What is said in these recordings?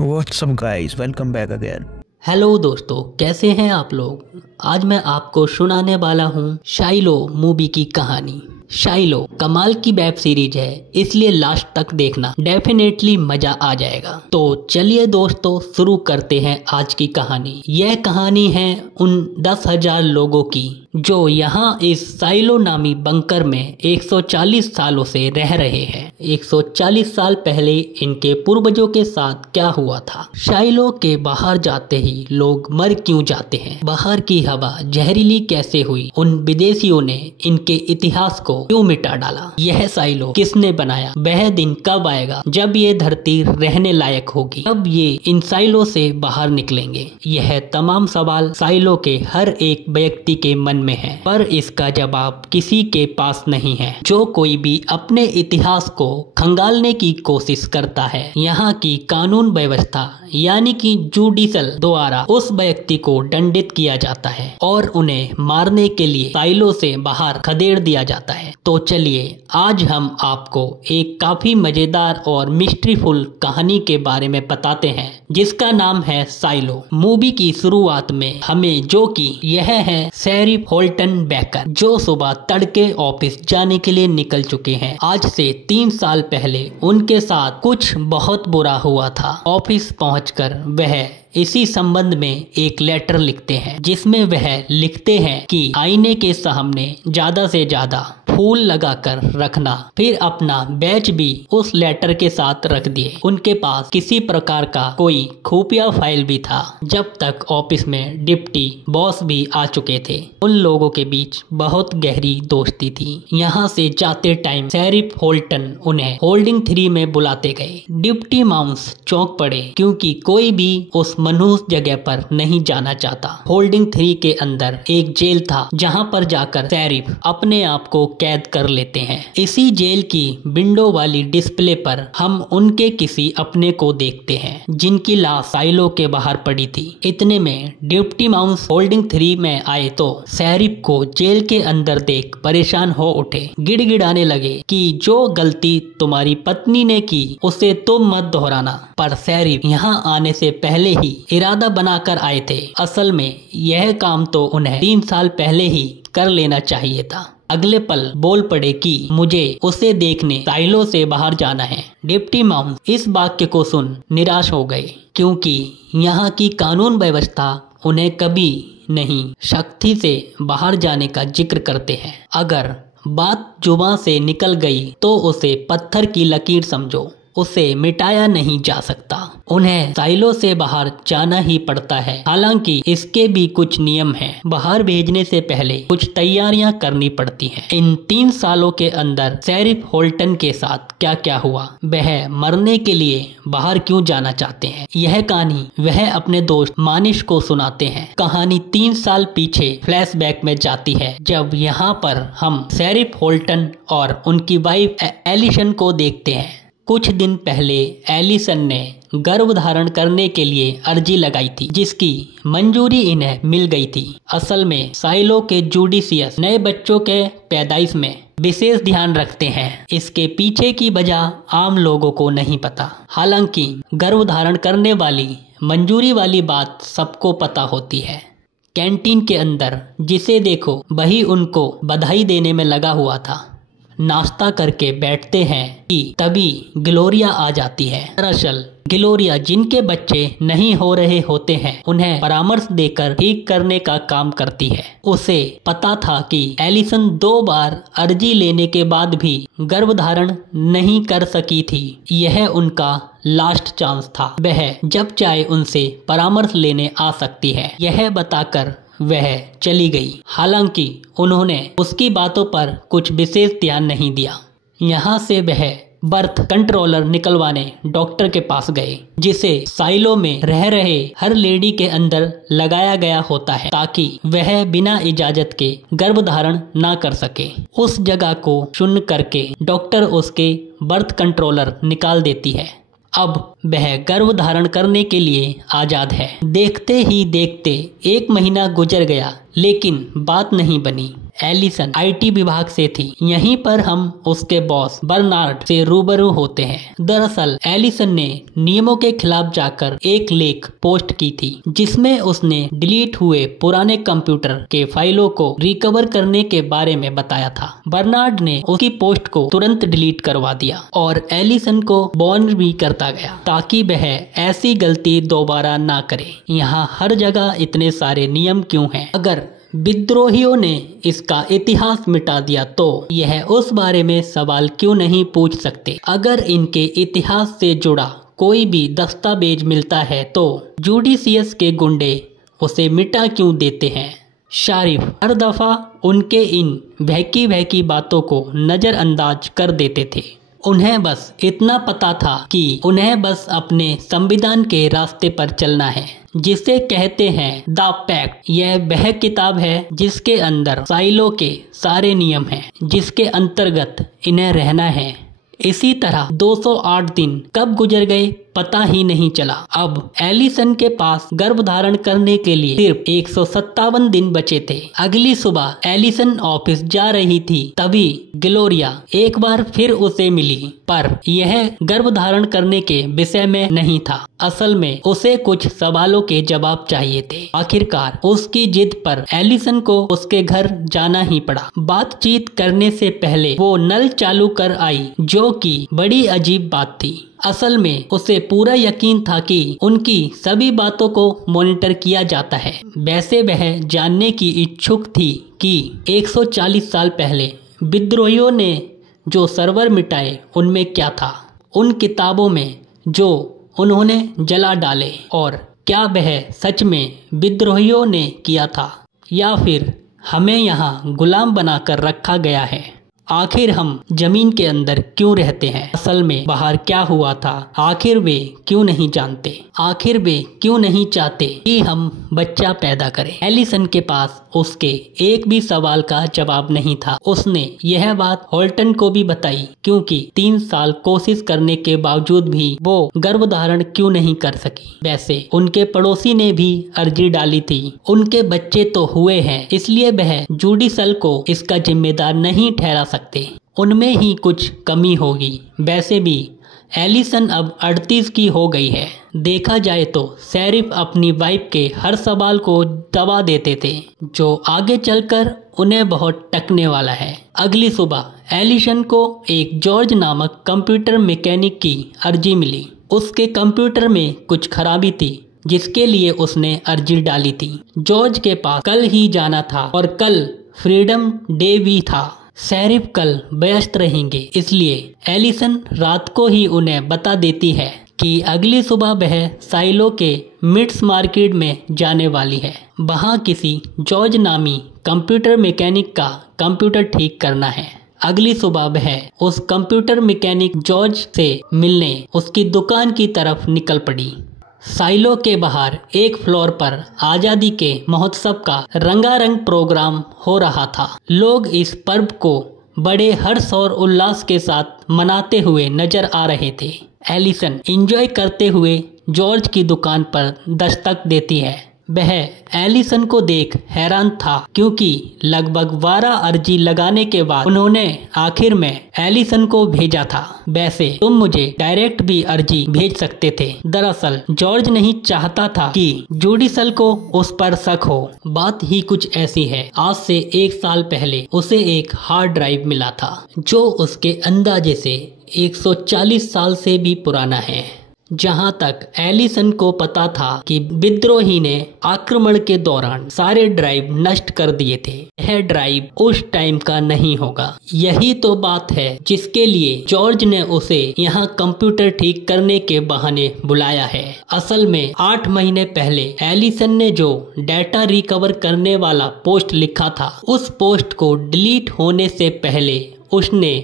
What's up guys, welcome back again। Hello दोस्तों, कैसे हैं आप लोग। आज मैं आपको सुनाने वाला हूँ शाइलो मूवी की कहानी। शाइलो कमाल की वेब सीरीज है, इसलिए लास्ट तक देखना, डेफिनेटली मजा आ जाएगा। तो चलिए दोस्तों शुरू करते हैं आज की कहानी। यह कहानी है उन 10,000 लोगों की जो यहाँ इस शाइलो नामी बंकर में 140 सालों से रह रहे हैं। 140 साल पहले इनके पूर्वजों के साथ क्या हुआ था। शाइलो के बाहर जाते ही लोग मर क्यों जाते हैं, बाहर की हवा जहरीली कैसे हुई, उन विदेशियों ने इनके इतिहास को क्यों मिटा डाला, यह शाइलो किसने बनाया, वह दिन कब आएगा जब ये धरती रहने लायक होगी, अब ये इन शाइलो से बाहर निकलेंगे। यह तमाम सवाल शाइलो के हर एक व्यक्ति के मन में है, पर इसका जवाब किसी के पास नहीं है। जो कोई भी अपने इतिहास को खंगालने की कोशिश करता है, यहाँ की कानून व्यवस्था यानी कि जुडिशल द्वारा उस व्यक्ति को दंडित किया जाता है और उन्हें मारने के लिए शाइलो से बाहर खदेड़ दिया जाता है। तो चलिए आज हम आपको एक काफी मजेदार और मिस्ट्रीफुल कहानी के बारे में बताते हैं जिसका नाम है शाइलो। मूवी की शुरुआत में हमें जो कि यह है शेरिफ होल्टन बेकर, जो सुबह तड़के ऑफिस जाने के लिए निकल चुके हैं। आज से 3 साल पहले उनके साथ कुछ बहुत बुरा हुआ था। ऑफिस पहुंचकर वह इसी संबंध में एक लेटर लिखते हैं जिसमें वह लिखते हैं कि आईने के सामने ज्यादा से ज्यादा फूल लगाकर रखना। फिर अपना बैच भी उस लेटर के साथ रख दिए। उनके पास किसी प्रकार का कोई खुफिया फाइल भी था। जब तक ऑफिस में डिप्टी बॉस भी आ चुके थे, उन लोगों के बीच बहुत गहरी दोस्ती थी। यहाँ से जाते टाइम शेरिफ होल्टन उन्हें होल्डिंग 3 में बुलाते गए। डिप्टी माउस चौंक पड़े क्योंकि कोई भी उस मनुष्य जगह पर नहीं जाना चाहता। होल्डिंग 3 के अंदर एक जेल था जहाँ पर जाकर शेरिफ अपने आप को कैद कर लेते हैं। इसी जेल की विंडो वाली डिस्प्ले पर हम उनके किसी अपने को देखते हैं जिनकी लाश शाइलो के बाहर पड़ी थी। इतने में डिप्टी माउस होल्डिंग 3 में आए तो शेरिफ को जेल के अंदर देख परेशान हो उठे। गिड़गिड़ाने लगे कि जो गलती तुम्हारी पत्नी ने की उसे तुम मत दोहराना। पर शेरिफ यहाँ आने से पहले ही इरादा बनाकर आए थे। असल में यह काम तो उन्हें 3 साल पहले ही कर लेना चाहिए था। अगले पल बोल पड़े कि मुझे उसे देखने शाइलो से बाहर जाना है। डिप्टी माउस इस वाक्य को सुन निराश हो गए क्योंकि यहाँ की कानून व्यवस्था उन्हें कभी नहीं सख्ती से बाहर जाने का जिक्र करते हैं। अगर बात जुबान से निकल गई तो उसे पत्थर की लकीर समझो, उसे मिटाया नहीं जा सकता। उन्हें शाइलो से बाहर जाना ही पड़ता है। हालांकि इसके भी कुछ नियम हैं। बाहर भेजने से पहले कुछ तैयारियां करनी पड़ती हैं। इन 3 सालों के अंदर शेरिफ होल्टन के साथ क्या क्या हुआ, वह मरने के लिए बाहर क्यों जाना चाहते हैं, यह कहानी वह अपने दोस्त मानिश को सुनाते हैं। कहानी 3 साल पीछे फ्लैशबैक में जाती है जब यहाँ पर हम शेरिफ होल्टन और उनकी वाइफ एलिसन को देखते हैं। कुछ दिन पहले एलिसन ने गर्भ धारण करने के लिए अर्जी लगाई थी जिसकी मंजूरी इन्हें मिल गई थी। असल में शाइलो के जुडिशियस नए बच्चों के पैदाइश में विशेष ध्यान रखते हैं। इसके पीछे की वजह आम लोगों को नहीं पता। हालांकि गर्भ धारण करने वाली मंजूरी वाली बात सबको पता होती है। कैंटीन के अंदर जिसे देखो वही उनको बधाई देने में लगा हुआ था। नाश्ता करके बैठते हैं कि तभी ग्लोरिया आ जाती है। दरअसल ग्लोरिया जिनके बच्चे नहीं हो रहे होते हैं उन्हें परामर्श देकर ठीक करने का काम करती है। उसे पता था कि एलिसन 2 बार अर्जी लेने के बाद भी गर्भधारण नहीं कर सकी थी। यह उनका लास्ट चांस था। वह जब चाहे उनसे परामर्श लेने आ सकती है, यह बताकर वह चली गई। हालांकि उन्होंने उसकी बातों पर कुछ विशेष ध्यान नहीं दिया। यहाँ से वह बर्थ कंट्रोलर निकलवाने डॉक्टर के पास गए जिसे शाइलो में रह रहे हर लेडी के अंदर लगाया गया होता है ताकि वह बिना इजाजत के गर्भधारण ना कर सके। उस जगह को शून्य करके डॉक्टर उसके बर्थ कंट्रोलर निकाल देती है। अब वह गर्भ धारण करने के लिए आजाद है। देखते ही देखते 1 महीना गुजर गया लेकिन बात नहीं बनी। एलिसन आईटी विभाग से थी। यहीं पर हम उसके बॉस बर्नार्ड से रूबरू होते हैं। दरअसल एलिसन ने नियमों के खिलाफ जाकर एक लेख पोस्ट की थी जिसमें उसने डिलीट हुए पुराने कंप्यूटर के फाइलों को रिकवर करने के बारे में बताया था। बर्नार्ड ने उसकी पोस्ट को तुरंत डिलीट करवा दिया और एलिसन को वार्न भी करता गया ताकि वह ऐसी गलती दोबारा ना करे। यहाँ हर जगह इतने सारे नियम क्यों हैं? अगर विद्रोहियों ने इसका इतिहास मिटा दिया तो यह उस बारे में सवाल क्यों नहीं पूछ सकते? अगर इनके इतिहास से जुड़ा कोई भी दस्तावेज मिलता है तो जुडिशियस के गुंडे उसे मिटा क्यों देते हैं? शारिफ हर दफा उनके इन बहकी बातों को नजरअंदाज कर देते थे। उन्हें बस इतना पता था कि उन्हें बस अपने संविधान के रास्ते पर चलना है जिसे कहते हैं द पैक्ट। यह वह किताब है जिसके अंदर साइलो के सारे नियम हैं, जिसके अंतर्गत इन्हें रहना है। इसी तरह 208 दिन कब गुजर गए पता ही नहीं चला। अब एलिसन के पास गर्भधारण करने के लिए सिर्फ 157 दिन बचे थे। अगली सुबह एलिसन ऑफिस जा रही थी तभी ग्लोरिया एक बार फिर उसे मिली, पर यह गर्भधारण करने के विषय में नहीं था। असल में उसे कुछ सवालों के जवाब चाहिए थे। आखिरकार उसकी जिद पर एलिसन को उसके घर जाना ही पड़ा। बातचीत करने से पहले वो नल चालू कर आई, जो कि बड़ी अजीब बात थी। असल में उसे पूरा यकीन था कि उनकी सभी बातों को मॉनिटर किया जाता है। वैसे वह जानने की इच्छुक थी कि 140 साल पहले विद्रोहियों ने जो सर्वर मिटाए उनमें क्या था, उन किताबों में जो उन्होंने जला डाले, और क्या वह सच में विद्रोहियों ने किया था या फिर हमें यहाँ गुलाम बनाकर रखा गया है। आखिर हम जमीन के अंदर क्यों रहते हैं? असल में बाहर क्या हुआ था? आखिर वे क्यों नहीं जानते? आखिर वे क्यों नहीं चाहते कि हम बच्चा पैदा करें? एलिसन के पास उसके एक भी सवाल का जवाब नहीं था। उसने यह बात होल्टन को भी बताई, क्योंकि 3 साल कोशिश करने के बावजूद भी वो गर्भधारण क्यों नहीं कर सकी। वैसे उनके पड़ोसी ने भी अर्जी डाली थी। उनके बच्चे तो हुए हैं, इसलिए वह जुडिशल को इसका जिम्मेदार नहीं ठहरा सकते। उनमें ही कुछ कमी होगी। वैसे भी एलिसन अब 38 की हो गई है। देखा जाए तो शेरिफ अपनी वाइफ के हर सवाल को दबा देते थे, जो आगे चलकर उन्हें बहुत टकने वाला है। अगली सुबह एलिसन को एक जॉर्ज नामक कंप्यूटर मैकेनिक की अर्जी मिली। उसके कंप्यूटर में कुछ खराबी थी जिसके लिए उसने अर्जी डाली थी। जॉर्ज के पास कल ही जाना था और कल फ्रीडम डे भी था। शेरिफ कल व्यस्त रहेंगे, इसलिए एलिसन रात को ही उन्हें बता देती है कि अगली सुबह वह साइलो के मिड्स मार्केट में जाने वाली है। वहां किसी जॉर्ज नामी कंप्यूटर मैकेनिक का कंप्यूटर ठीक करना है। अगली सुबह वह उस कंप्यूटर मैकेनिक जॉर्ज से मिलने उसकी दुकान की तरफ निकल पड़ी। साइलो के बाहर एक फ्लोर पर आजादी के महोत्सव का रंगारंग प्रोग्राम हो रहा था। लोग इस पर्व को बड़े हर्ष और उल्लास के साथ मनाते हुए नजर आ रहे थे। एलिसन एंजॉय करते हुए जॉर्ज की दुकान पर दस्तक देती है। वह एलिसन को देख हैरान था, क्योंकि लगभग 12 अर्जी लगाने के बाद उन्होंने आखिर में एलिसन को भेजा था। वैसे तुम मुझे डायरेक्ट भी अर्जी भेज सकते थे। दरअसल जॉर्ज नहीं चाहता था कि जुडिशल को उस पर शक हो। बात ही कुछ ऐसी है, आज से 1 साल पहले उसे एक हार्ड ड्राइव मिला था जो उसके अंदाजे से 140 साल से भी पुराना है। जहां तक एलिसन को पता था कि विद्रोही ने आक्रमण के दौरान सारे ड्राइव नष्ट कर दिए थे। यह ड्राइव उस टाइम का नहीं होगा। यही तो बात है जिसके लिए जॉर्ज ने उसे यहाँ कंप्यूटर ठीक करने के बहाने बुलाया है। असल में 8 महीने पहले एलिसन ने जो डाटा रिकवर करने वाला पोस्ट लिखा था, उस पोस्ट को डिलीट होने से पहले उसने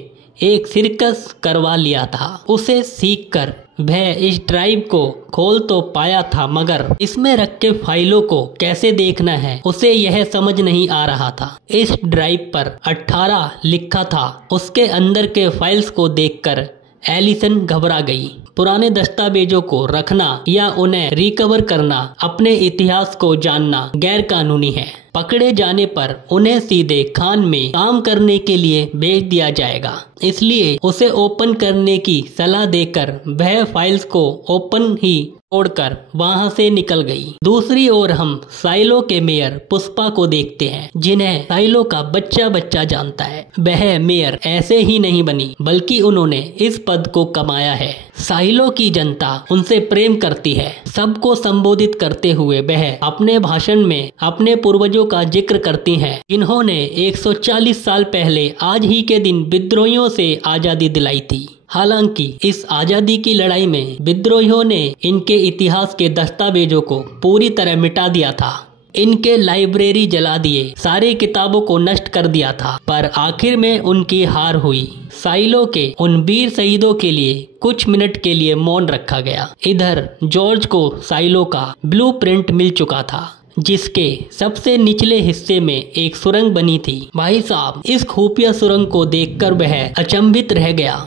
एक सर्कस करवा लिया था। उसे सीख कर वह इस ड्राइव को खोल तो पाया था, मगर इसमें रखे फाइलों को कैसे देखना है उसे यह समझ नहीं आ रहा था। इस ड्राइव पर 18 लिखा था। उसके अंदर के फाइल्स को देखकर एलिसन घबरा गई। पुराने दस्तावेजों को रखना या उन्हें रिकवर करना, अपने इतिहास को जानना गैर कानूनी है। पकड़े जाने पर उन्हें सीधे खान में काम करने के लिए भेज दिया जाएगा, इसलिए उसे ओपन करने की सलाह देकर वह फाइल्स को ओपन ही छोड़कर वहां से निकल गई। दूसरी ओर हम साइलो के मेयर पुष्पा को देखते हैं, जिन्हें साइलो का बच्चा बच्चा जानता है। वह मेयर ऐसे ही नहीं बनी, बल्कि उन्होंने इस पद को कमाया है। साइलो की जनता उनसे प्रेम करती है। सबको संबोधित करते हुए वह अपने भाषण में अपने पूर्वजों का जिक्र करती हैं, जिन्होंने 140 साल पहले आज ही के दिन विद्रोहियों से आजादी दिलाई थी। हालांकि इस आजादी की लड़ाई में विद्रोहियों ने इनके इतिहास के दस्तावेजों को पूरी तरह मिटा दिया था। इनके लाइब्रेरी जला दिए, सारी किताबों को नष्ट कर दिया था, पर आखिर में उनकी हार हुई। साइलो के उन वीर शहीदों के लिए कुछ मिनट के लिए मौन रखा गया। इधर जॉर्ज को साइलो का ब्लूप्रिंट मिल चुका था, जिसके सबसे निचले हिस्से में एक सुरंग बनी थी। भाई साहब, इस खुफिया सुरंग को देखकर वह अचंभित रह गया।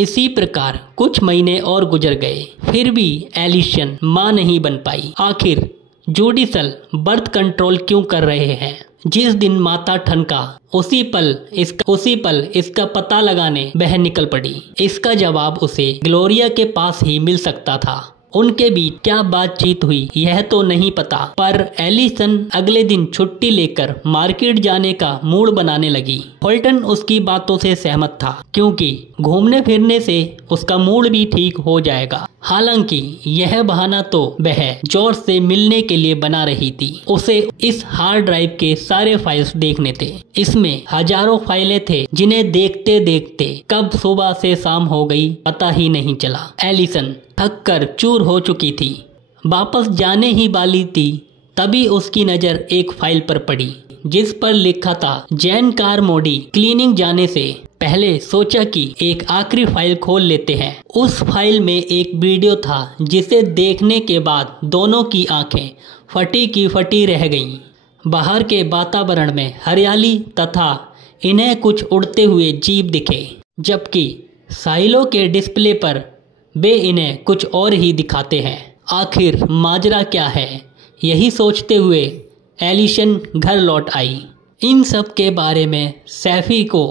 इसी प्रकार कुछ महीने और गुजर गए, फिर भी एलिसन मां नहीं बन पाई। आखिर जुडिशल बर्थ कंट्रोल क्यों कर रहे हैं? जिस दिन माता ठनका उसी पल इसका पता लगाने वह निकल पड़ी। इसका जवाब उसे ग्लोरिया के पास ही मिल सकता था। उनके बीच क्या बातचीत हुई यह तो नहीं पता, पर एलिसन अगले दिन छुट्टी लेकर मार्केट जाने का मूड बनाने लगी। होल्टन उसकी बातों से सहमत था, क्योंकि घूमने फिरने से उसका मूड भी ठीक हो जाएगा। हालांकि यह बहाना तो वह जॉर्ज से मिलने के लिए बना रही थी। उसे इस हार्ड ड्राइव के सारे फाइल्स देखने थे। इसमें हजारों फाइलें थे, जिन्हें देखते देखते कब सुबह से शाम हो गई पता ही नहीं चला। एलिसन थक कर चूर हो चुकी थी। वापस जाने ही वाली थी, तभी उसकी नजर एक फाइल पर पड़ी, जिस पर लिखा था जैन कारमोडी क्लीनिंग जाने से पहले सोचा कि एक आखिरी फाइल खोल लेते हैं। उस फाइल में एक वीडियो था, जिसे देखने के बाद दोनों की आंखें फटी की फटी रह गईं। बाहर के वातावरण में हरियाली तथा इन्हें कुछ उड़ते हुए जीव दिखे, जबकि साइलो के डिस्प्ले पर वे इन्हें कुछ और ही दिखाते हैं। आखिर माजरा क्या है, यही सोचते हुए एलिसन घर लौट आई। इन सब के बारे में सैफी को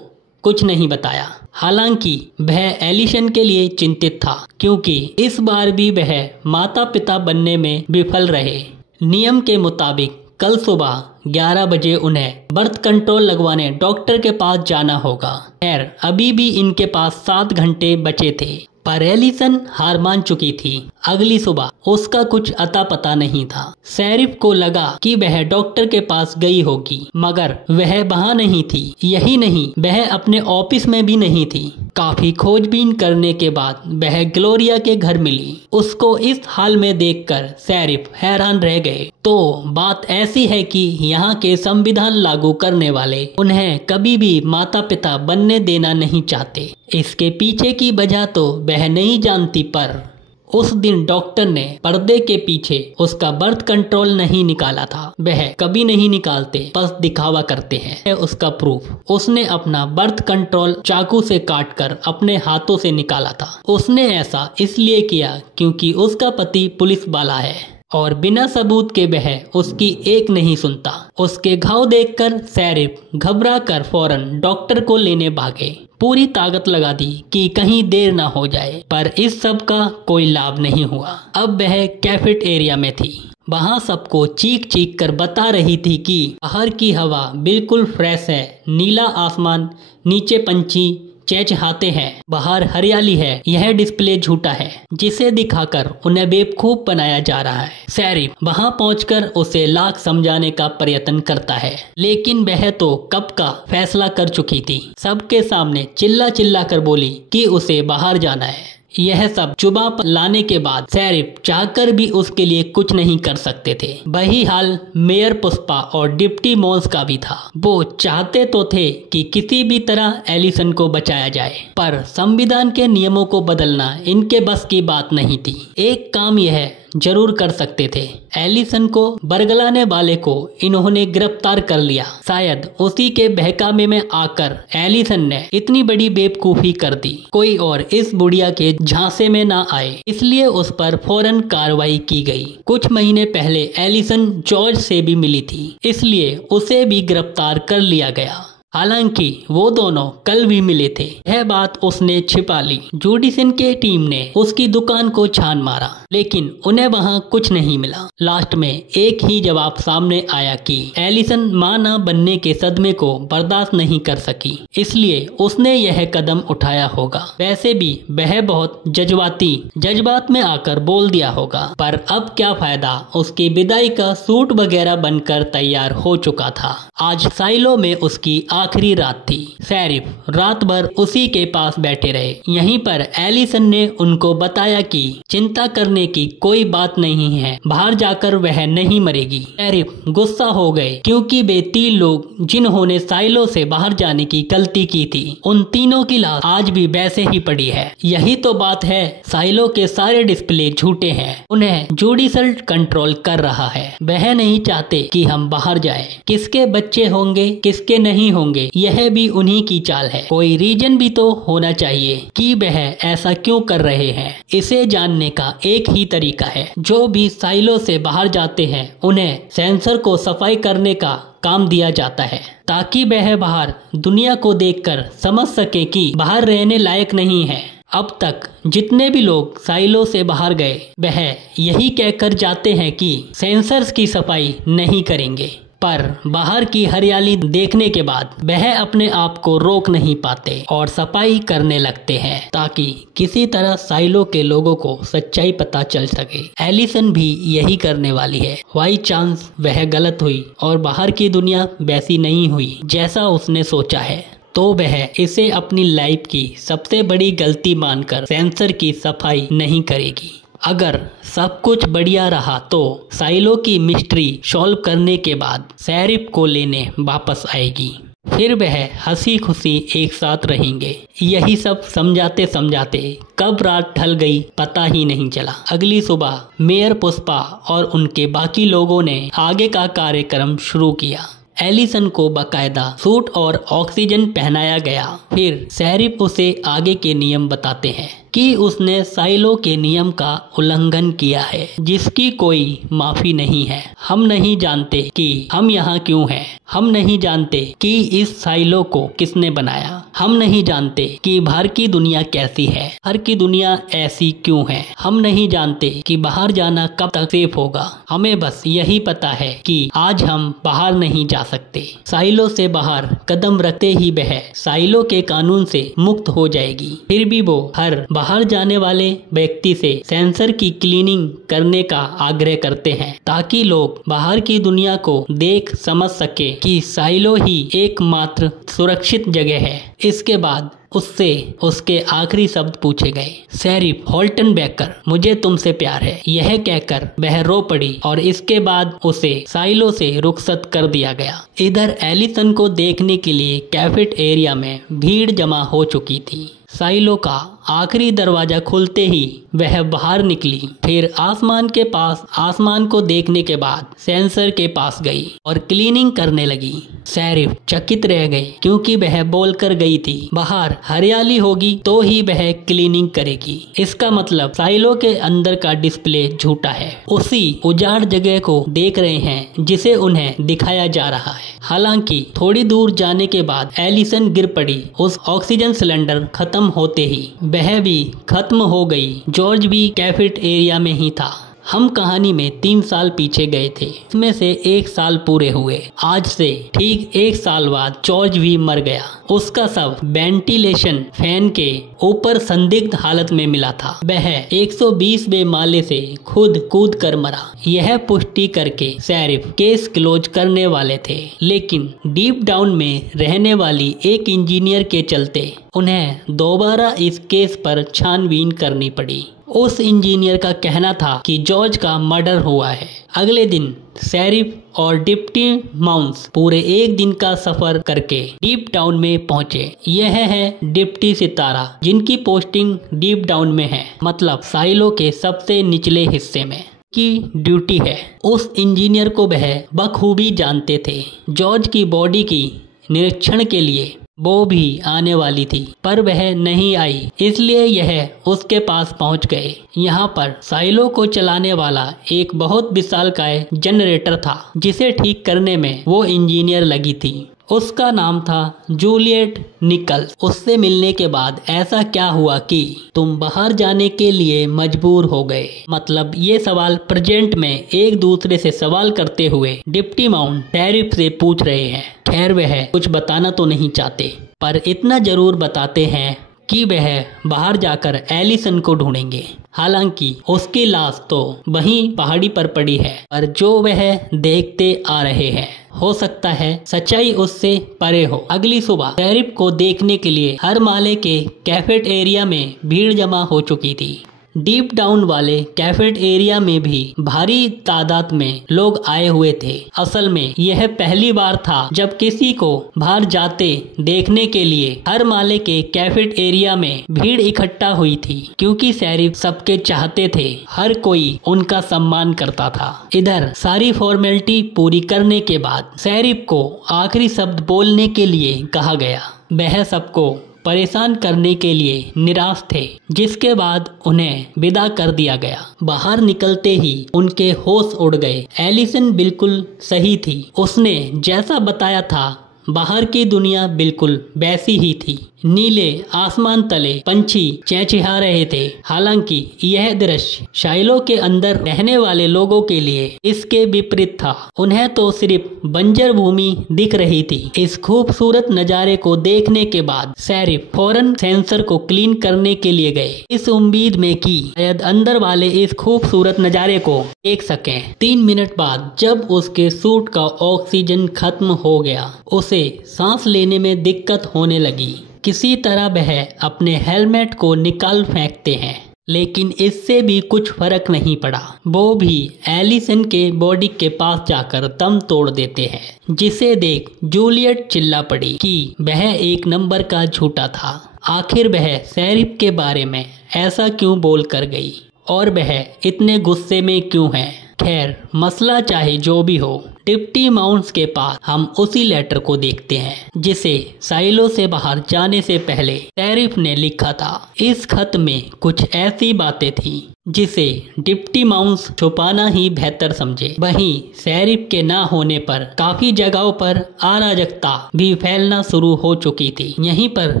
कुछ नहीं बताया। हालांकि वह एलिसन के लिए चिंतित था, क्योंकि इस बार भी वह माता पिता बनने में विफल रहे। नियम के मुताबिक कल सुबह 11 बजे उन्हें बर्थ कंट्रोल लगवाने डॉक्टर के पास जाना होगा। खैर, अभी भी इनके पास 7 घंटे बचे थे, पर एलिसन हार मान चुकी थी। अगली सुबह उसका कुछ अता पता नहीं था। शेरिफ को लगा कि वह डॉक्टर के पास गई होगी, मगर वह वहां नहीं थी। यही नहीं, वह अपने ऑफिस में भी नहीं थी। काफी खोजबीन करने के बाद वह ग्लोरिया के घर मिली। उसको इस हाल में देखकर शेरिफ हैरान रह गए। तो बात ऐसी है कि यहाँ के संविधान लागू करने वाले उन्हें कभी भी माता पिता बनने देना नहीं चाहते। इसके पीछे की वजह तो वह नहीं जानती, पर उस दिन डॉक्टर ने पर्दे के पीछे उसका बर्थ कंट्रोल नहीं निकाला था। वह कभी नहीं निकालते, बस दिखावा करते हैं। उसका प्रूफ उसने अपना बर्थ कंट्रोल चाकू से काटकर अपने हाथों से निकाला था। उसने ऐसा इसलिए किया क्योंकि उसका पति पुलिस वाला है और बिना सबूत के वह उसकी एक नहीं सुनता। उसके घाव देखकर शेरिफ घबरा कर फौरन डॉक्टर को लेने भागे। पूरी ताकत लगा दी कि कहीं देर ना हो जाए, पर इस सब का कोई लाभ नहीं हुआ। अब वह कैफेट एरिया में थी। वहाँ सबको चीख चीख कर बता रही थी कि बाहर की हवा बिल्कुल फ्रेश है, नीला आसमान, नीचे पंछी चहचहाते हैं, बाहर हरियाली है। यह डिस्प्ले झूठा है, जिसे दिखाकर उन्हें बेवकूफ बनाया जा रहा है। शेरिफ वहां पहुंचकर उसे लाख समझाने का प्रयत्न करता है, लेकिन वह तो कब का फैसला कर चुकी थी। सबके सामने चिल्ला चिल्ला कर बोली कि उसे बाहर जाना है। यह सब जुबां पर लाने के बाद शेरिफ चाहकर भी उसके लिए कुछ नहीं कर सकते थे। वही हाल मेयर पुष्पा और डिप्टी मॉन्स का भी था। वो चाहते तो थे कि किसी भी तरह एलिसन को बचाया जाए, पर संविधान के नियमों को बदलना इनके बस की बात नहीं थी। एक काम यह जरूर कर सकते थे, एलिसन को बरगलाने वाले को इन्होंने गिरफ्तार कर लिया। शायद उसी के बहकावे में आकर एलिसन ने इतनी बड़ी बेवकूफी कर दी, कोई और इस बुढ़िया के झांसे में ना आए, इसलिए उस पर फौरन कार्रवाई की गई। कुछ महीने पहले एलिसन जॉर्ज से भी मिली थी, इसलिए उसे भी गिरफ्तार कर लिया गया। हालांकि वो दोनों कल भी मिले थे, यह बात उसने छिपा ली। जुडिशन के टीम ने उसकी दुकान को छान मारा, लेकिन उन्हें वहां कुछ नहीं मिला। लास्ट में एक ही जवाब सामने आया कि एलिसन मां न बनने के सदमे को बर्दाश्त नहीं कर सकी, इसलिए उसने यह कदम उठाया होगा। वैसे भी वह बहुत जज्बात में आकर बोल दिया होगा, पर अब क्या फायदा, उसकी विदाई का सूट वगैरह बनकर तैयार हो चुका था। आज साइलो में उसकी आखिरी रात थी। शेरिफ रात भर उसी के पास बैठे रहे। यहीं पर एलिसन ने उनको बताया कि चिंता करने की कोई बात नहीं है, बाहर जाकर वह नहीं मरेगी। शेरिफ गुस्सा हो गए क्योंकि वे 3 लोग जिन्होंने साइलो से बाहर जाने की गलती की थी, उन तीनों की लाश आज भी वैसे ही पड़ी है। यही तो बात है, साइलो के सारे डिस्प्ले झूठे हैं, उन्हें जुडिशल कंट्रोल कर रहा है। वह नहीं चाहते कि हम बाहर जाएं। किसके बच्चे होंगे किसके नहीं होंगे यह भी उन्हीं की चाल है। कोई रीजन भी तो होना चाहिए कि वह ऐसा क्यों कर रहे हैं। इसे जानने का एक ही तरीका है, जो भी साइलो से बाहर जाते हैं उन्हें सेंसर को सफाई करने का काम दिया जाता है, ताकि वह बाहर दुनिया को देखकर समझ सके कि बाहर रहने लायक नहीं है। अब तक जितने भी लोग साइलो से बाहर गए वह यही कहकर जाते हैं कि सेंसर्स की सफाई नहीं करेंगे, पर बाहर की हरियाली देखने के बाद वह अपने आप को रोक नहीं पाते और सफाई करने लगते हैं, ताकि किसी तरह साइलो के लोगों को सच्चाई पता चल सके। एलिसन भी यही करने वाली है। बाई चांस वह गलत हुई और बाहर की दुनिया वैसी नहीं हुई जैसा उसने सोचा है, तो वह इसे अपनी लाइफ की सबसे बड़ी गलती मानकर सेंसर की सफाई नहीं करेगी। अगर सब कुछ बढ़िया रहा तो साइलो की मिस्ट्री सॉल्व करने के बाद शेरिफ को लेने वापस आएगी। फिर वह हंसी खुशी एक साथ रहेंगे। यही सब समझाते समझाते कब रात ढल गई पता ही नहीं चला। अगली सुबह मेयर पुष्पा और उनके बाकी लोगों ने आगे का कार्यक्रम शुरू किया। एलिसन को बकायदा सूट और ऑक्सीजन पहनाया गया। फिर शेरिफ उसे आगे के नियम बताते हैं कि उसने साइलो के नियम का उल्लंघन किया है, जिसकी कोई माफी नहीं है। हम नहीं जानते कि हम यहाँ क्यों हैं। हम नहीं जानते कि इस साइलो को किसने बनाया। हम नहीं जानते कि बाहर की दुनिया कैसी है, हर की दुनिया ऐसी क्यों है। हम नहीं जानते कि बाहर जाना कब तक सेफ होगा। हमें बस यही पता है कि आज हम बाहर नहीं जा सकते। साइलो से बाहर कदम रखते ही वह साइलो के कानून से मुक्त हो जाएगी। फिर भी वो हर बाहर जाने वाले व्यक्ति से सेंसर की क्लीनिंग करने का आग्रह करते हैं, ताकि लोग बाहर की दुनिया को देख समझ सके कि साइलो ही एकमात्र सुरक्षित जगह है। इसके बाद उससे उसके आखिरी शब्द पूछे गए। शेरिफ होल्टन बेकर, मुझे तुमसे प्यार है, यह कहकर वह रो पड़ी और इसके बाद उसे साइलो से रुखसत कर दिया गया। इधर एलिसन को देखने के लिए कैफेट एरिया में भीड़ जमा हो चुकी थी। साइलो का आखिरी दरवाजा खुलते ही वह बाहर निकली। फिर आसमान को देखने के बाद सेंसर के पास गई और क्लीनिंग करने लगी। शेरिफ चकित रह गए क्योंकि वह बोलकर गई थी बाहर हरियाली होगी तो ही वह क्लीनिंग करेगी। इसका मतलब साइलो के अंदर का डिस्प्ले झूठा है। उसी उजाड़ जगह को देख रहे हैं जिसे उन्हें दिखाया जा रहा है। हालांकि थोड़ी दूर जाने के बाद एलिसन गिर पड़ी। उस ऑक्सीजन सिलेंडर खत्म होते ही वह भी खत्म हो गई। जॉर्ज भी कैफेट एरिया में ही था। हम कहानी में 3 साल पीछे गए थे, इसमें से 1 साल पूरे हुए। आज से ठीक 1 साल बाद जॉर्ज भी मर गया। उसका शव वेंटिलेशन फैन के ऊपर संदिग्ध हालत में मिला था। वह 120वें माले से खुद कूद कर मरा। यह पुष्टि करके शेरिफ केस क्लोज करने वाले थे, लेकिन डीप डाउन में रहने वाली एक इंजीनियर के चलते उन्हें दोबारा इस केस पर छानबीन करनी पड़ी। उस इंजीनियर का कहना था कि जॉर्ज का मर्डर हुआ है। अगले दिन शेरिफ और डिप्टी माउंस पूरे 1 दिन का सफर करके डीप डाउन में पहुंचे। यह है डिप्टी सितारा, जिनकी पोस्टिंग डीप डाउन में है, मतलब साइलो के सबसे निचले हिस्से में की ड्यूटी है। उस इंजीनियर को वह बखूबी जानते थे। जॉर्ज की बॉडी की निरीक्षण के लिए वो भी आने वाली थी, पर वह नहीं आई, इसलिए यह उसके पास पहुंच गए। यहाँ पर साइलो को चलाने वाला एक बहुत विशालकाय जनरेटर था, जिसे ठीक करने में वो इंजीनियर लगी थी। उसका नाम था जूलियट निकल्स। उससे मिलने के बाद ऐसा क्या हुआ कि तुम बाहर जाने के लिए मजबूर हो गए? मतलब ये सवाल प्रेजेंट में एक दूसरे से सवाल करते हुए डिप्टी माउंट शेरिफ से पूछ रहे हैं। खैर, वह कुछ बताना तो नहीं चाहते, पर इतना जरूर बताते हैं कि वह बाहर जाकर एलिसन को ढूंढेंगे। हालांकि उसकी लाश तो वहीं पहाड़ी पर पड़ी है, पर जो वह देखते आ रहे हैं, हो सकता है सच्चाई उससे परे हो। अगली सुबह शेरिफ को देखने के लिए हर माले के कैफेट एरिया में भीड़ जमा हो चुकी थी। डीप डाउन वाले कैफेट एरिया में भी भारी तादाद में लोग आए हुए थे। असल में यह पहली बार था जब किसी को बाहर जाते देखने के लिए हर माले के कैफेट एरिया में भीड़ इकट्ठा हुई थी, क्योंकि शेरिफ सबके चाहते थे। हर कोई उनका सम्मान करता था। इधर सारी फॉर्मेलिटी पूरी करने के बाद शेरिफ को आखिरी शब्द बोलने के लिए कहा गया। वह सबको परेशान करने के लिए निराश थे, जिसके बाद उन्हें विदा कर दिया गया। बाहर निकलते ही उनके होश उड़ गए। एलिसन बिल्कुल सही थी। उसने जैसा बताया था बाहर की दुनिया बिल्कुल वैसी ही थी। नीले आसमान तले पंछी चहचहा रहे थे। हालांकि यह दृश्य शाइलो के अंदर रहने वाले लोगों के लिए इसके विपरीत था। उन्हें तो सिर्फ बंजर भूमि दिख रही थी। इस खूबसूरत नज़ारे को देखने के बाद शेरिफ फौरन सेंसर को क्लीन करने के लिए गए, इस उम्मीद में कि शायद अंदर वाले इस खूबसूरत नज़ारे को देख सकें। 3 मिनट बाद जब उसके सूट का ऑक्सीजन खत्म हो गया, उसे सांस लेने में दिक्कत होने लगी। किसी तरह वह अपने हेलमेट को निकाल फेंकते हैं, लेकिन इससे भी कुछ फर्क नहीं पड़ा। वो भी एलिसन के बॉडी के पास जाकर दम तोड़ देते हैं, जिसे देख जूलियट चिल्ला पड़ी कि वह 1 नंबर का झूठा था। आखिर वह शेरिफ के बारे में ऐसा क्यों बोल कर गई, और वह इतने गुस्से में क्यों है? खैर, मसला चाहे जो भी हो, डिप्टी माउंट्स के पास हम उसी लेटर को देखते हैं, जिसे साइलो से बाहर जाने से पहले शेरिफ ने लिखा था। इस खत में कुछ ऐसी बातें थी जिसे डिप्टी माउंट्स छुपाना ही बेहतर समझे। वहीं शेरिफ के ना होने पर काफी जगहों पर अराजकता भी फैलना शुरू हो चुकी थी। यहीं पर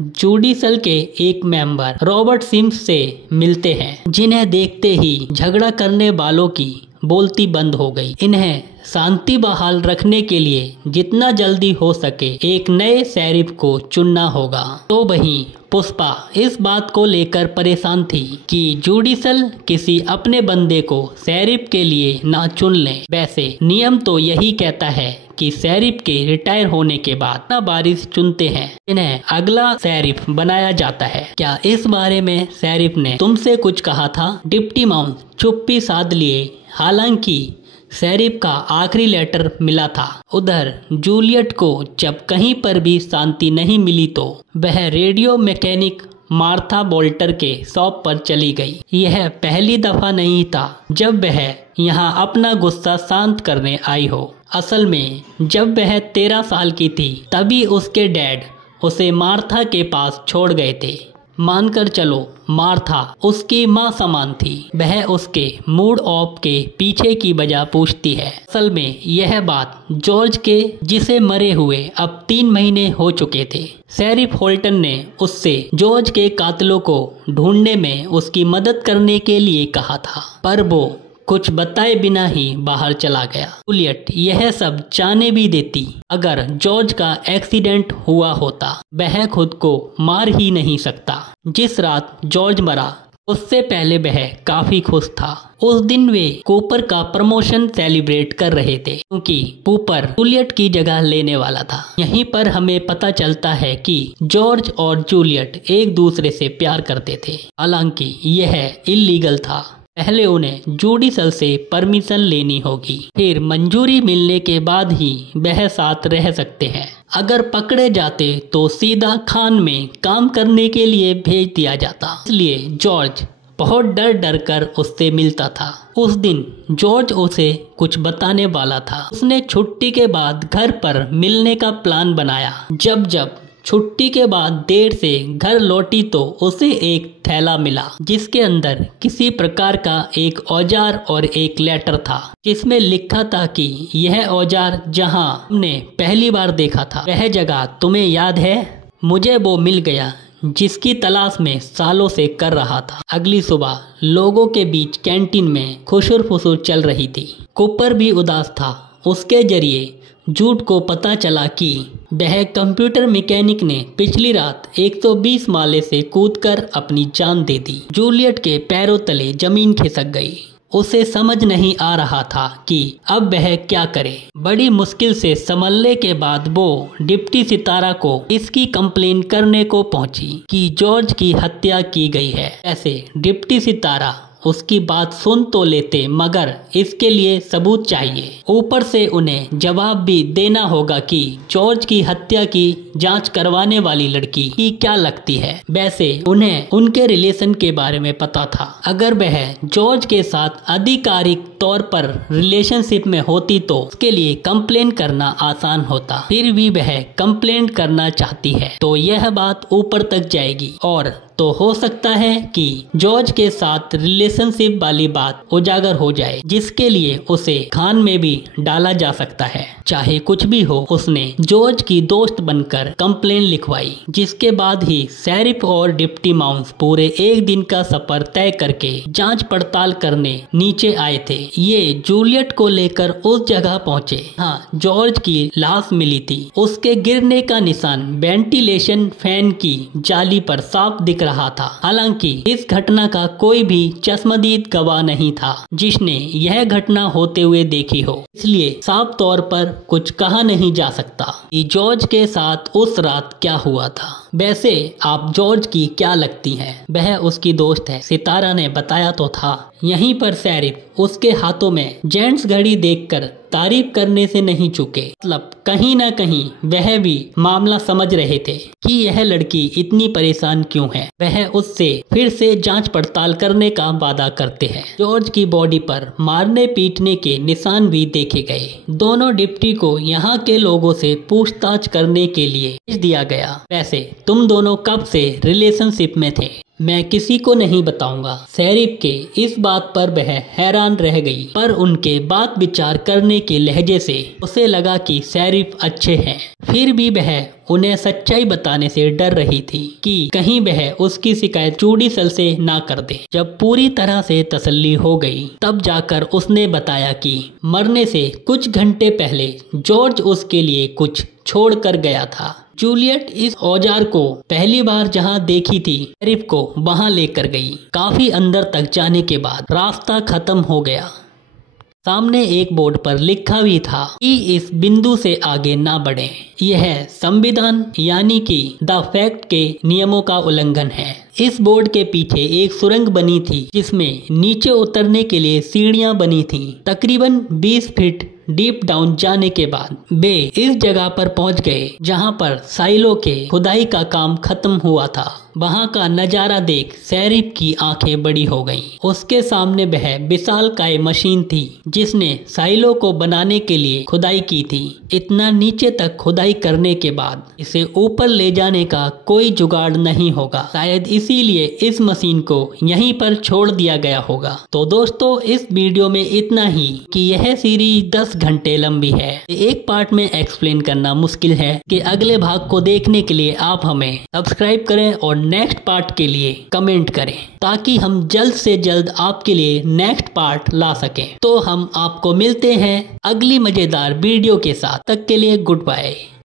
जुडिशल के एक मेंबर रॉबर्ट सिम्स से मिलते हैं, जिन्हें देखते ही झगड़ा करने वालों की बोलती बंद हो गई। इन्हें शांति बहाल रखने के लिए जितना जल्दी हो सके एक नए शेरिफ को चुनना होगा। तो वहीं पुष्पा इस बात को लेकर परेशान थी कि जुडिशल किसी अपने बंदे को शेरिफ के लिए ना चुन ले। वैसे नियम तो यही कहता है कि शेरिफ के रिटायर होने के बाद ना बारिश चुनते हैं, इन्हें अगला शेरिफ बनाया जाता है। क्या इस बारे में शेरिफ ने तुमसे कुछ कहा था? डिप्टी माउंट चुप्पी साध लिए। हालांकि शेरिफ का आखिरी लेटर मिला था। उधर जूलियट को जब कहीं पर भी शांति नहीं मिली तो वह रेडियो मैकेनिक मार्था बोल्टर के शॉप पर चली गई। यह पहली दफा नहीं था जब वह यहाँ अपना गुस्सा शांत करने आई हो। असल में जब वह 13 साल की थी तभी उसके डैड उसे मार्था के पास छोड़ गए थे। मानकर चलो, मार्था उसकी माँ समान थी। वह उसके मूड ऑफ के पीछे की वजह पूछती है। असल में यह बात जॉर्ज के, जिसे मरे हुए अब 3 महीने हो चुके थे। शेरिफ होल्टन ने उससे जॉर्ज के कातिलों को ढूंढने में उसकी मदद करने के लिए कहा था, पर वो कुछ बताए बिना ही बाहर चला गया। जूलियट यह सब जाने भी देती अगर जॉर्ज का एक्सीडेंट हुआ होता। वह खुद को मार ही नहीं सकता। जिस रात जॉर्ज मरा उससे पहले वह काफी खुश था। उस दिन वे कूपर का प्रमोशन सेलिब्रेट कर रहे थे क्योंकि कूपर जूलियट की जगह लेने वाला था। यहीं पर हमें पता चलता है कि जॉर्ज और जूलियट एक दूसरे से प्यार करते थे। हालांकि यह इल्लीगल था। पहले उन्हें जुडिशल से परमिशन लेनी होगी, फिर मंजूरी मिलने के बाद ही वह साथ रह सकते हैं। अगर पकड़े जाते तो सीधा खान में काम करने के लिए भेज दिया जाता। इसलिए जॉर्ज बहुत डर डर कर उससे मिलता था। उस दिन जॉर्ज उसे कुछ बताने वाला था। उसने छुट्टी के बाद घर पर मिलने का प्लान बनाया। जब छुट्टी के बाद देर से घर लौटी तो उसे एक थैला मिला जिसके अंदर किसी प्रकार का एक औजार और एक लेटर था जिसमें लिखा था कि यह औजार जहां हमने पहली बार देखा था वह जगह तुम्हें याद है? मुझे वो मिल गया जिसकी तलाश में सालों से कर रहा था। अगली सुबह लोगों के बीच कैंटीन में खुशुर फुसुर चल रही थी। कूपर भी उदास था। उसके जरिए जूड को पता चला कि वह कंप्यूटर मैकेनिक ने पिछली रात 120 माले से कूदकर अपनी जान दे दी। जूलियट के पैरों तले जमीन खिसक गई। उसे समझ नहीं आ रहा था कि अब वह क्या करे। बड़ी मुश्किल से संभलने के बाद वो डिप्टी सितारा को इसकी कंप्लेन करने को पहुंची कि जॉर्ज की हत्या की गई है। ऐसे डिप्टी सितारा उसकी बात सुन तो लेते मगर इसके लिए सबूत चाहिए। ऊपर से उन्हें जवाब भी देना होगा कि जॉर्ज की हत्या की जांच करवाने वाली लड़की की क्या लगती है। वैसे उन्हें उनके रिलेशन के बारे में पता था। अगर वह जॉर्ज के साथ आधिकारिक तौर पर रिलेशनशिप में होती तो उसके लिए कंप्लेन करना आसान होता। फिर भी वह कंप्लेन करना चाहती है तो यह बात ऊपर तक जाएगी और तो हो सकता है कि जॉर्ज के साथ रिलेशनशिप वाली बात उजागर हो जाए जिसके लिए उसे खान में भी डाला जा सकता है। चाहे कुछ भी हो उसने जॉर्ज की दोस्त बनकर कंप्लेन लिखवाई जिसके बाद ही शेरिफ और डिप्टी माउंस पूरे एक दिन का सफर तय करके जांच पड़ताल करने नीचे आए थे। ये जूलियट को लेकर उस जगह पहुंचे। हाँ, जॉर्ज की लाश मिली थी। उसके गिरने का निशान वेंटिलेशन फैन की जाली पर साफ दिख रहा था। हालांकि इस घटना का कोई भी चश्मदीद गवाह नहीं था जिसने यह घटना होते हुए देखी हो, इसलिए साफ तौर पर कुछ कहा नहीं जा सकता कि जॉर्ज के साथ उस रात क्या हुआ था। वैसे आप जॉर्ज की क्या लगती हैं? वह उसकी दोस्त है, सितारा ने बताया तो था। यहीं पर शेरिफ उसके हाथों में जेंट्स घड़ी देखकर तारीफ करने से नहीं चूके। मतलब कहीं ना कहीं वह भी मामला समझ रहे थे कि यह लड़की इतनी परेशान क्यों है। वह उससे फिर से जांच पड़ताल करने का वादा करते हैं। जॉर्ज की बॉडी पर मारने पीटने के निशान भी देखे गए। दोनों डिप्टी को यहाँ के लोगों से पूछताछ करने के लिए भेज दिया गया। वैसे तुम दोनों कब से रिलेशनशिप में थे? मैं किसी को नहीं बताऊंगा। शेरिफ के इस बात पर वह हैरान रह गई, पर उनके बात विचार करने के लहजे से उसे लगा कि शेरिफ अच्छे हैं। फिर भी वह उन्हें सच्चाई बताने से डर रही थी कि कहीं वह उसकी शिकायत जुडिशल से ना कर दे। जब पूरी तरह से तसल्ली हो गई तब जाकर उसने बताया कि मरने से कुछ घंटे पहले जॉर्ज उसके लिए कुछ छोड़ कर गया था। जूलियट इस औजार को पहली बार जहां देखी थी शेरिफ को वहां लेकर गई। काफी अंदर तक जाने के बाद रास्ता खत्म हो गया। सामने एक बोर्ड पर लिखा भी था कि इस बिंदु से आगे ना बढ़ें। यह संविधान यानी कि द फैक्ट के नियमों का उल्लंघन है। इस बोर्ड के पीछे एक सुरंग बनी थी जिसमें नीचे उतरने के लिए सीढ़ियां बनी थी। तकरीबन 20 फीट डीप डाउन जाने के बाद वे इस जगह पर पहुंच गए जहां पर साइलो के खुदाई का काम खत्म हुआ था। वहां का नजारा देख शेरिफ की आंखें बड़ी हो गईं। उसके सामने वह विशालकाय मशीन थी जिसने साइलो को बनाने के लिए खुदाई की थी। इतना नीचे तक खुदाई करने के बाद इसे ऊपर ले जाने का कोई जुगाड़ नहीं होगा। शायद इसीलिए इस मशीन को यहीं पर छोड़ दिया गया होगा। तो दोस्तों इस वीडियो में इतना ही कि यह सीरीज 10 घंटे लंबी है। एक पार्ट में एक्सप्लेन करना मुश्किल है कि अगले भाग को देखने के लिए आप हमें सब्सक्राइब करें और नेक्स्ट पार्ट के लिए कमेंट करें, ताकि हम जल्द से जल्द आपके लिए नेक्स्ट पार्ट ला सकें। तो हम आपको मिलते हैं अगली मजेदार वीडियो के साथ। तक के लिए गुड बाय।